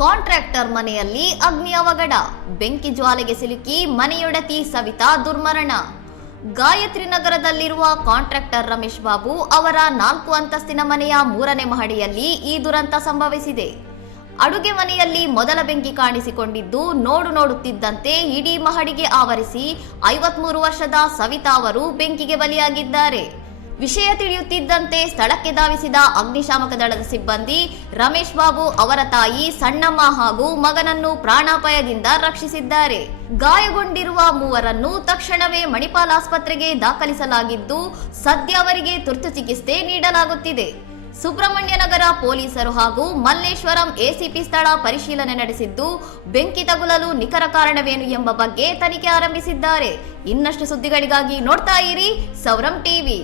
Contractor ಮನೆಯಲ್ಲಿ ಅಗ್ನಿ ಅವಘಡ, ಬೆಂಕಿ ಜ್ವಾಲೆಗೆ ಸಿಲುಕಿ ಮನೆಯೊಡತಿ ಸವಿತಾ ದುರ್ಮರಣ. ಗಾಯತ್ರಿ ನಗರದಲ್ಲಿರುವ ಕಾಂಟ್ರಾಕ್ಟರ್ ರಮೇಶ್ ಬಾಬು ಅವರ 4 ಅಂತಸ್ತಿನ ಮನೆಯ 3ನೇ ಮಹಡಿಯಲ್ಲಿ ಈ ದುರಂತ ಸಂಭವಿಸಿದೆ. ಅಡುಗೆ ಮನೆಯಲ್ಲಿ ಮೊದಲ ಬೆಂಕಿ ಕಾಣಿಸಿಕೊಂಡಿದ್ದು ನೋಡುತ್ತಿದ್ದಂತೆ ಇಡೀ ಮಹಡಿಗೆ ಆವರಿಸಿ 53 ವರ್ಷದ ಸವಿತಾ ಅವರು ಬೆಂಕಿಗೆ ಬಲಿಯಾಗಿದ್ದಾರೆ. ವಿಷಯ ತಿಳಿಯುತ್ತಿದ್ದಂತೆ ಸ್ಥಳಕ್ಕೆ ಧಾವಿಸಿದ ಅಗ್ನಿಶಾಮಕ ದಳದ ಸಿಬ್ಬಂದಿ ರಮೇಶ್ ಬಾಬು ಅವರ ತಾಯಿ ಸಣ್ಣಮ್ಮ ಹಾಗೂ ಮಗನನ್ನು ಪ್ರಾಣಾಪಾಯದಿಂದ ರಕ್ಷಿಸಿದ್ದಾರೆ. ಗಾಯಗೊಂಡಿರುವ ಮೂವರನ್ನು ತಕ್ಷಣವೇ ಮಣಿಪಾಲ್ ಆಸ್ಪತ್ರೆಗೆ ದಾಖಲಿಸಲಾಗಿದ್ದು ಸದ್ಯ ಅವರಿಗೆ ತುರ್ತು ಚಿಕಿತ್ಸೆ ನೀಡಲಾಗುತ್ತಿದೆ. ಸುಬ್ರಹ್ಮಣ್ಯ ನಗರ ಪೊಲೀಸರು ಹಾಗೂ ಮಲ್ಲೇಶ್ವರಂ ಎಸಿಪಿ ಸ್ಥಳ ಪರಿಶೀಲನೆ ನಡೆಸಿದ್ದು ಬೆಂಕಿ ತಗುಲಲು ನಿಖರ ಕಾರಣವೇನು ಎಂಬ ಬಗ್ಗೆ ತನಿಖೆ ಆರಂಭಿಸಿದ್ದಾರೆ. ಇನ್ನಷ್ಟು ಸುದ್ದಿಗಳಿಗಾಗಿ ನೋಡ್ತಾ ಇರಿ ಸೌರಂ ಟಿವಿ.